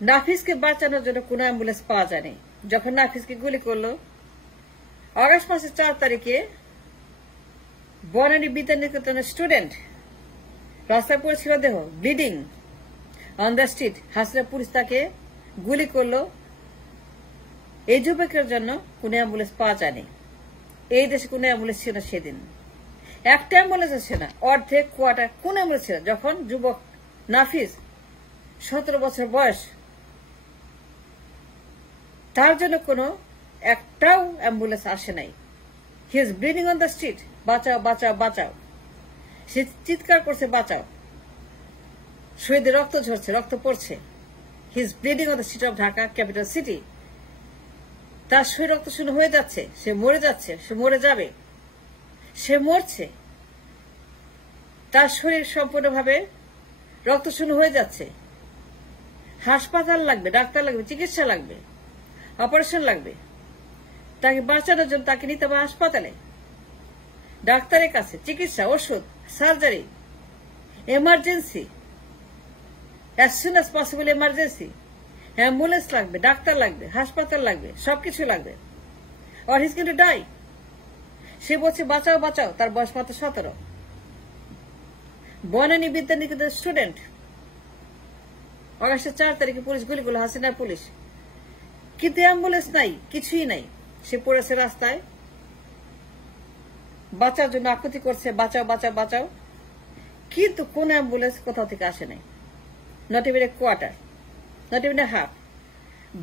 নাফিসকে বাঁচানোর জন্য কোনো অ্যাম্বুলেন্স পাওয়া যায়নি। যখন নাফিসকে গুলি করলো আগস্ট মাসের 4 তারিখে বনানী বিদ্যানিকেতনের স্টুডেন্ট রাস্তায় পড়েছিল, দেহ bleeding on the street. Hasina police তাকে গুলি করলো। এই যুবকের জন্য কোনো অ্যাম্বুলেন্স পাওয়া যায়নি। এই দেশে কোনো অ্যাম্বুলেন্স ছিল না সেদিন, একটা অ্যাম্বুলেন্স ছিল না, অর্ধেক কোয়ার্টার কোন অ্যাম্বুলেন্স ছিল। যখন যুবক নাফিস 17 বছর বয়স, তার জন্য কোনো একটাও অ্যাম্বুলেন্স আসে নাই। হি is bleeding on the street, বাঁচাও বাঁচাও বাঁচাও। সে চিৎকার করছে বাঁচাও, শহীদের রক্ত ঝরছে, রক্ত পড়ছে। হি is bleeding on the street of Dhaka capital city. তার শরীর রক্ত শূন্য হয়ে যাচ্ছে, সে মরে যাচ্ছে, সে মরে যাবে, সে মরছে। তার শরীর সম্পূর্ণভাবে রক্ত শূন্য হয়ে যাচ্ছে। হাসপাতাল লাগবে, ডাক্তার লাগবে, চিকিৎসা লাগবে, অপারেশন লাগবে। তাকে বাঁচানোর জন্য তাকে নিতে হবে হাসপাতালে, ডাক্তারের কাছে, চিকিৎসা, ওষুধ, surgery, emergency, as soon as possible emergency. Ambulance লাগবে, ডাক্তার লাগবে, হাসপাতাল লাগবে, সবকিছু লাগবে। Or he is going to die. সে বলছে বাঁচাও বাঁচাও, তার বয়স মাত্র 17। বনানী বিদ্যানিকেতন স্টুডেন্ট। আগস্টের 4 তারিখে পুলিশ গুলি করলো, হাসিনার পুলিশ। কিন্তু অ্যাম্বুলেন্স নাই, কিছুই নাই। সে পড়েছে রাস্তায়, বাঁচার জন্য আকুতি করছে, বাঁচাও বাঁচাও বাঁচাও। কিন্তু কোন অ্যাম্বুলেন্স কোথাও থেকে আসে নাই। Not even a quarter, not even a half.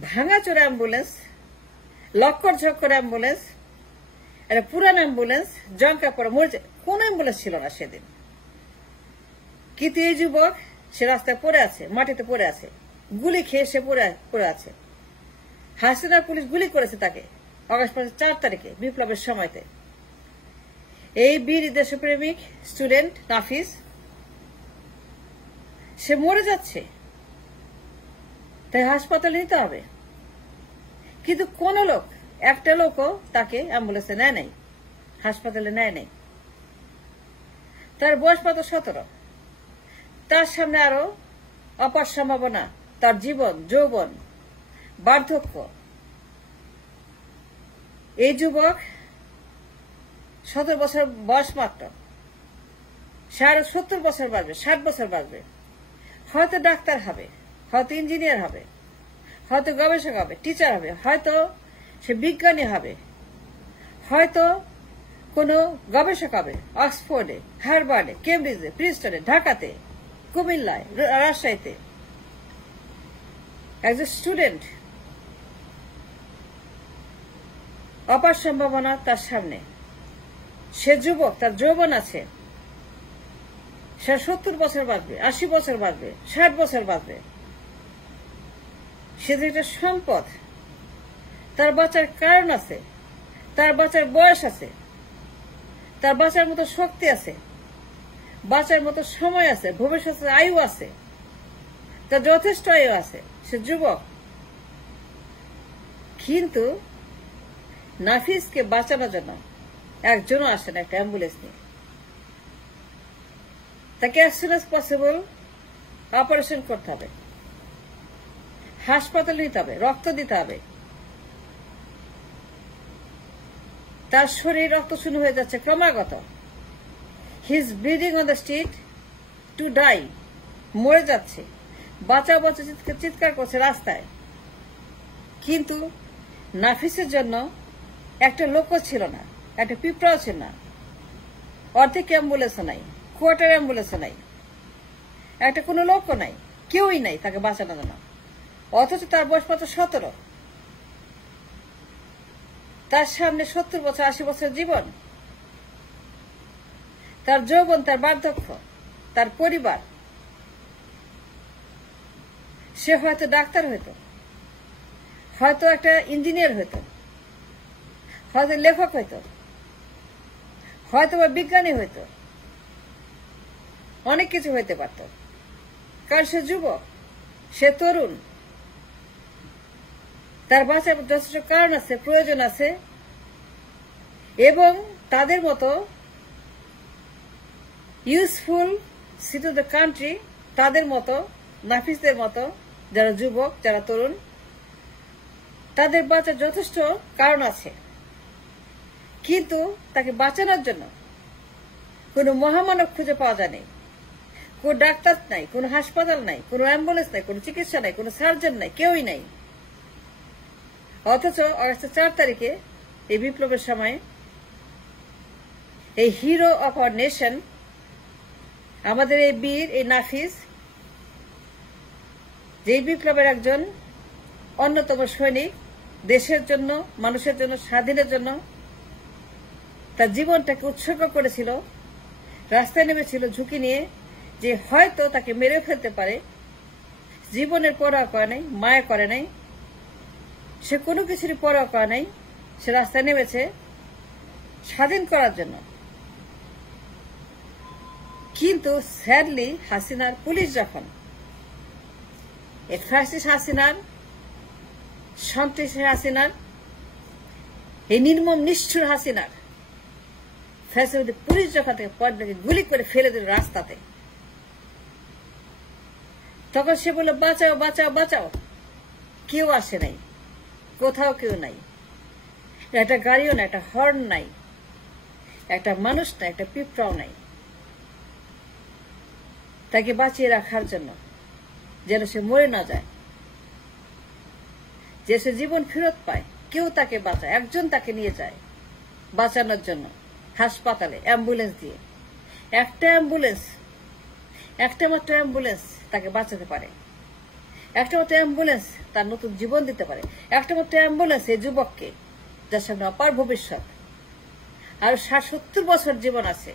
ভাঙাচোরা অ্যাম্বুলেন্স, লক্কর ঝক্কর অ্যাম্বুলেন্স, একটা পুরান অ্যাম্বুলেন্স, জঙ্কা পড়ে মরেছে, কোন অ্যাম্বুলেন্স ছিল না সেদিন। কিন্তু এই যুবক সে রাস্তায় পড়ে আছে, মাটিতে পড়ে আছে, গুলি খেয়ে সে পড়ে আছে। হাসিনার পুলিশ গুলি করেছে তাকে আগস্ট মাসের 4 তারিখে বিপ্লবের সময়তে। এই বীর দেশপ্রেমিক স্টুডেন্ট নাফিস সে মরে যাচ্ছে, তাই হাসপাতালে নিতে হবে। কিন্তু কোন লোক, একটা লোকও তাকে অ্যাম্বুলেন্সে নেয় নাই, হাসপাতালে নেয় নাই। তার বয়স মাত্র 17। তার সামনে আরো অপার সম্ভাবনা, তার জীবন, যৌবন, বার্ধক্য। এই যুবক 17 বছর বয়স মাত্র, সে আরো 70 বছর বাড়বে, 60 বছর বাড়বে। হয়তো ডাক্তার হবে, হয়তো ইঞ্জিনিয়ার হবে, হয়তো গবেষক হবে, টিচার হবে, হয়তো সে বিজ্ঞানী হবে, হয়তো কোনো গবেষক হবে অক্সফোর্ডে, হার্ভার্ডে, কেমব্রিজে, প্রিন্সটনে, ঢাকাতে, কুমিল্লায়, রাজশাহীতে। একজন স্টুডেন্ট, অপার সম্ভাবনা তার সামনে। সে যুবক, তার যৌবন আছে, সে 70 বছর বাঁচবে, 80 বছর বাঁচবে, 60 বছর বাঁচবে। সে যে একটা সম্পদ, তার বাঁচার কারণ আছে, তার বাঁচার বয়স আছে, তার বাঁচার মতো শক্তি আছে, বাঁচার মতো সময় আছে, ভবিষ্যতের আয়ু আছে, তার যথেষ্ট আয়ু আছে। সে যুবক। কিন্তু নাফিসকে বাঁচানোর জন্য একজনও আসে না একটা অ্যাম্বুলেন্স নিয়ে। তাকে as soon as possible operation করতে হবে, হাসপাতালে নিতে হবে, রক্ত দিতে হবে। তার শরীর রক্ত শূন্য হয়ে যাচ্ছে ক্রমাগত। He is bleeding on the street to die, মরে যাচ্ছে, বাঁচাও বাঁচাও চিৎকার করছে রাস্তায়। কিন্তু নাফিসের জন্য একটা লোকও ছিল না, একটা পিঁপড়াও ছিল না, অর্ধেক অ্যাম্বুলেন্সও নাই, কোয়ার্টার অ্যাম্বুলেন্সও নাই, একটা কোনো লোকও নাই, কেউই নাই তাকে বাঁচানোর জন্য। অথচ তার বয়স মাত্র 17। তার সামনে 70 বছর, 80 বছর জীবন, তার যৌবন, তার বার্ধক্য, তার পরিবার। সে হয়তো ডাক্তার হইতো, হয়তো একটা ইঞ্জিনিয়ার হইতো, হয়তো লেখক হইতো, হয়তো বা বিজ্ঞানী হইতো, অনেক কিছু হইতে পারত। কারণ সে যুবক, সে তরুণ, তার বাঁচার যথেষ্ট কারণ আছে, প্রয়োজন আছে। এবং তাদের মতো ইউজফুল সিটু দ্য কান্ট্রি, তাদের মতো নাফিসদের মতো যারা যুবক, যারা তরুণ, তাদের বাঁচার যথেষ্ট কারণ আছে, কিন্তু তাকে বাঁচানোর জন্য কোনো মহামানব খুঁজে পাওয়া যায়নি। কোন ডাক্তার নাই, কোন হাসপাতাল নাই, কোন অ্যাম্বুলেন্স নাই, কোন চিকিৎসা নাই, কোন সার্জন নাই, কেউই নাই। অথচ আগস্টের 4 তারিখে এই বিপ্লবের সময় এই হিরো অফ আওয়ার নেশন, আমাদের এই বীর, এই নাফিস, যে বিপ্লবের একজন অন্যতম সৈনিক, দেশের জন্য, মানুষের জন্য, স্বাধীনের জন্য তার জীবনটাকে উৎসর্গ করেছিল, রাস্তায় নেমেছিল ঝুঁকি নিয়ে যে হয়তো তাকে মেরে ফেলতে পারে। জীবনের পরোয়া করে নাই, মায়া করে নাই, সে কোনো কিছুরই পরোয়া করে নাই। সে রাস্তায় নেমেছে স্বাধীন করার জন্য। কিন্তু স্যাডলি হাসিনার পুলিশ যখন ফ্যাসিস্ট হাসিনার, সন্ত্রাসী হাসিনার, এই নির্মম নিষ্ঠুর হাসিনার ফ্যাসিলিটি পুলিশ যখন থেকে পর্দাকে গুলি করে ফেলে দিল রাস্তাতে, তখন সে বলল বাঁচাও বাঁচাও বাঁচাও। কেউ আসে নাই, কোথাও কেউ নাই, একটা গাড়িও নাই, একটা হর্ন নাই, একটা মানুষ নাই, একটা পিঁপড়াও নাই তাকে বাঁচিয়ে রাখার জন্য, যেন সে মরে না যায়, যে সে জীবন ফেরত পায়। কেউ তাকে বাঁচায়, একজন তাকে নিয়ে যায় বাঁচানোর জন্য হাসপাতালে অ্যাম্বুলেন্স দিয়ে। একটা অ্যাম্বুলেন্স, একটা মাত্র অ্যাম্বুলেন্স তাকে বাঁচাতে পারে, একটা মাত্র অ্যাম্বুলেন্স তার নতুন জীবন দিতে পারে, একটা মাত্র অ্যাম্বুলেন্স এই যুবককে, যার সামনে অপার ভবিষ্যৎ, আর 60-70 বছর জীবন আছে।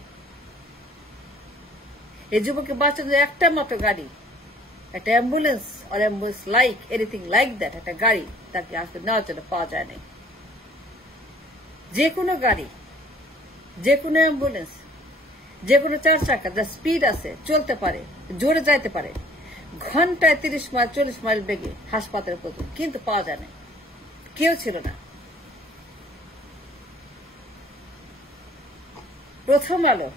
এই যুবককে বাঁচানোর একটা মাত্র গাড়ি, একটা অ্যাম্বুলেন্স আর ambulance like anything like that, একটা গাড়ি তাকে আসতে নেওয়ার জন্য পাওয়া যায় না। যে কোনো গাড়ি, যে কোনো অ্যাম্বুলেন্স, যে কোনো 4 চাকা যার স্পিড আছে, চলতে পারে, জোরে যাইতে পারে, ঘন্টায় 30 মাইল 40 মাইল বেগে হাসপাতালে পৌঁছবে, কিন্তু পাওয়া যায় না, কেউ ছিল না। প্রথম আলো,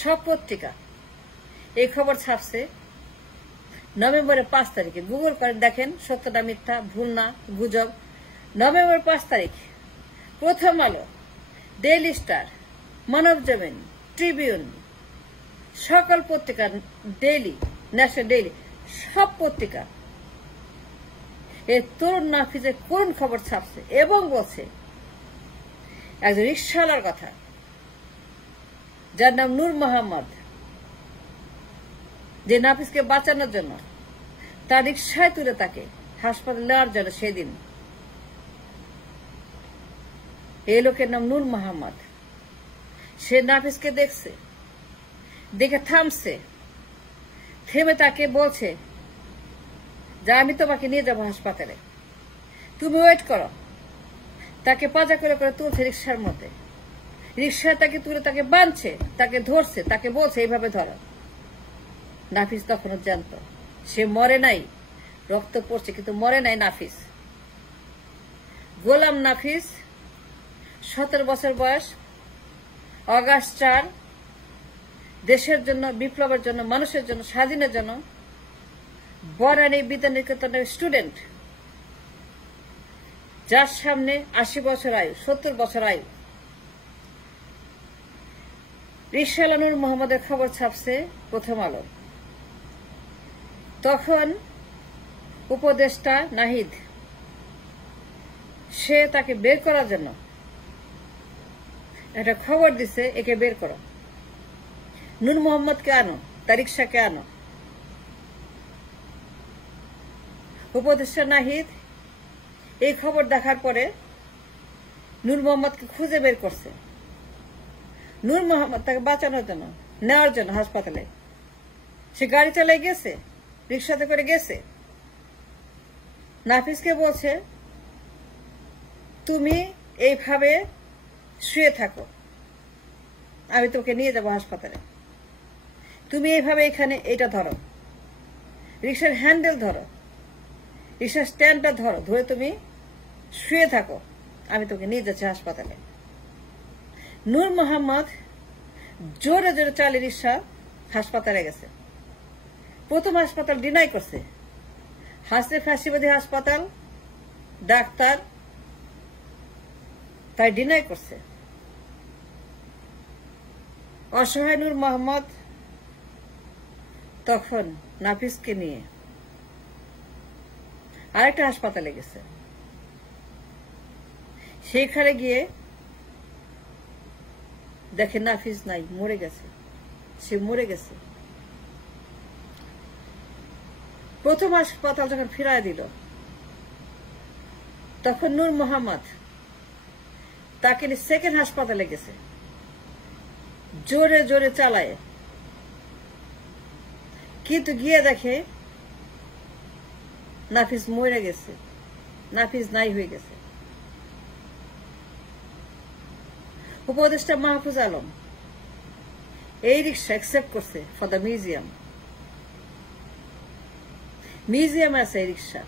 সব পত্রিকা এই খবর ছাপছে নভেম্বরের 5 তারিখে। গুগল করে দেখেন, সত্যটা মিথ্যা, ভুল না, গুজব। নভেম্বর 5 তারিখ প্রথম আলো, ডেইলি স্টার, মানব জমিন, ট্রিবিউন, সকল পত্রিকা, ডেইলি, ন্যাশনাল ডেইলি, সব পত্রিকা এই তরুণ নাফিজের করুণ খবর ছাপছে এবং বলছে একজন রিকশাওয়ালার কথা, যার নাম নূর মোহাম্মদ, যে নাফিজকে বাঁচানোর জন্য তার রিকশায় তুলে তাকে হাসপাতালে নেওয়ার জন্য সেদিন, এই লোকের নাম নূর মোহাম্মদ, সে নাফিজকে দেখছে, দেখে থামছে, থেমে তাকে বলছে যে আমি তোমাকে নিয়ে যাবো হাসপাতালে, তুমি ওয়েট করো। তাকে পাজা করে করে তুলছে রিক্সার মধ্যে, রিক্সায় তাকে তুলে তাকে বাঁধছে, তাকে ধরছে, তাকে বলছে এইভাবে ধরো। নাফিস তখনও জানত সে মরে নাই, রক্ত পড়ছে কিন্তু মরে নাই নাফিস। গোলাম নাফিস, 17 বছর বয়স, আগস্ট 4, দেশের জন্য, বিপ্লবের জন্য, মানুষের জন্য, স্বাধীনের জন্য বরানী বিদ্যানিকেতনের স্টুডেন্ট, যার সামনে 80 বছর আয়ু, 70 বছর আয়ু। রিকশাওয়ালা নূর মোহাম্মদের খবর ছাপছে প্রথম আলো। তখন উপদেষ্টা নাহিদ, সে তাকে বের করার জন্য একটা খবর দিছে, একে বের করো, নূর মোহাম্মদকে আনো, তার রিকশাকে আনো। উপদেষ্টা নাহিদ এই খবর দেখার পরে নূর মোহাম্মদকে খুঁজে বের করছে। নূর মোহাম্মদ তাকে বাঁচানোর জন্য, নেওয়ার জন্য হাসপাতালে সে গাড়ি চালায় গেছে, রিক্সাতে করে গেছে। নাফিসকে বলছে তুমি এইভাবে শুয়ে থাকো, আমি তোকে নিয়ে যাবো হাসপাতালে, তুমি এইভাবে এখানে এটা ধরো, রিক্সার হ্যান্ডেল ধরো, রিক্সার স্ট্যান্ডটা ধরো, ধরে তুমি শুয়ে থাকো, আমি তোকে নিয়ে যাচ্ছি হাসপাতালে। নূর মোহাম্মদ জোরে জোরে চালিয়ে রিক্সা হাসপাতালে গেছে। প্রথম হাসপাতাল ডিনাই করছে হাসিনা ফ্যাসিবাদী হাসপাতাল ডাক্তার তাই ডিনাই করছে। অসহায় নূর মোহাম্মদ তখন নাফিসকে নিয়ে আরেকটা হাসপাতালে গেছে। সেখানে গিয়ে দেখে নাফিস নাই, মরে গেছে। সে মরে গেছে। প্রথম হাসপাতাল যখন ফিরায় দিল তখন নূর মোহাম্মদ তাকে নিয়ে সেকেন্ড হাসপাতালে গেছে, জোরে জোরে চালায়, কিন্তু গিয়ে দেখে নাফিস মরে গেছে, নাফিস নাই হয়ে গেছে। উপদেষ্টা মাহফুজ আলম এই রিক্সা অ্যাকসেপ্ট করছে ফর দ্য মিউজিয়াম। মিউজিয়ামে আছে এই রিক্সা,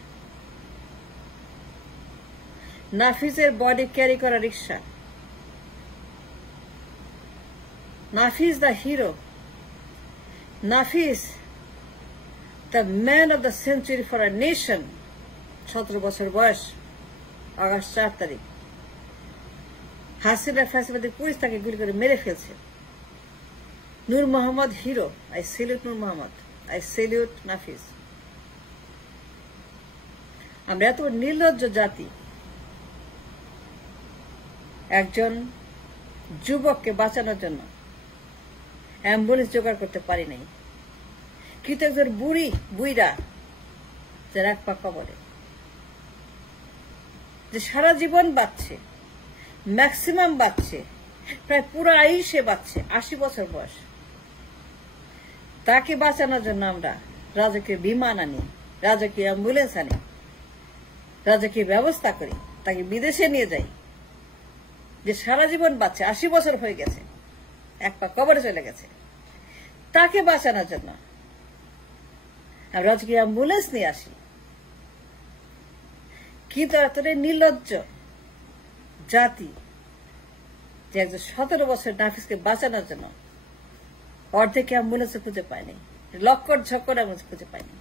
নাফিসের বডি ক্যারি করা রিক্সা। Nafis the hero, Nafis the man of the century for a nation. 17 বছর বয়স, আগস্ট 4 তারিখ হাসিনা ফ্যাসিবাদী পুলিশ তাকে গুলি করে মেরে ফেলছে। Nur Mohammad hero. I salute Nur Mohammad, I salute Nafis. আমরা এত নির্লজ্জ জাতি, একজন যুবককে বাঁচানোর জন্য অ্যাম্বুলেন্স জোগাড় করতে পারি নাই, কিন্তু একজন বুড়া যার এক পা কবরে, যে সারা জীবন বাঁচছে, ম্যাক্সিমাম বাঁচছে, প্রায় পুরো আয়ুষে বাঁচছে, 80 বছর বয়স, তাকে বাঁচানোর জন্য আমরা রাজকীয় বিমান আনি, রাজকীয় অ্যাম্বুলেন্স আনি, রাজকীয় ব্যবস্থা করি, তাকে বিদেশে নিয়ে যাই। যে সারা জীবন বাঁচছে, 80 বছর হয়ে গেছে, এক পা কবরে চলে গেছে, তাকে বাঁচানোর জন্য আমরা রাজকীয় অ্যাম্বুলেন্স নিয়ে আসি। কিন্তু এতটাই নির্লজ্জ জাতি যে একজন 17 বছর নাফিসকে বাঁচানোর জন্য অর্ধেক অ্যাম্বুলেন্সে খুঁজে পায়নি, লক্কর ঝক্কর অ্যাম্বুলেন্স খুঁজে পায়নি।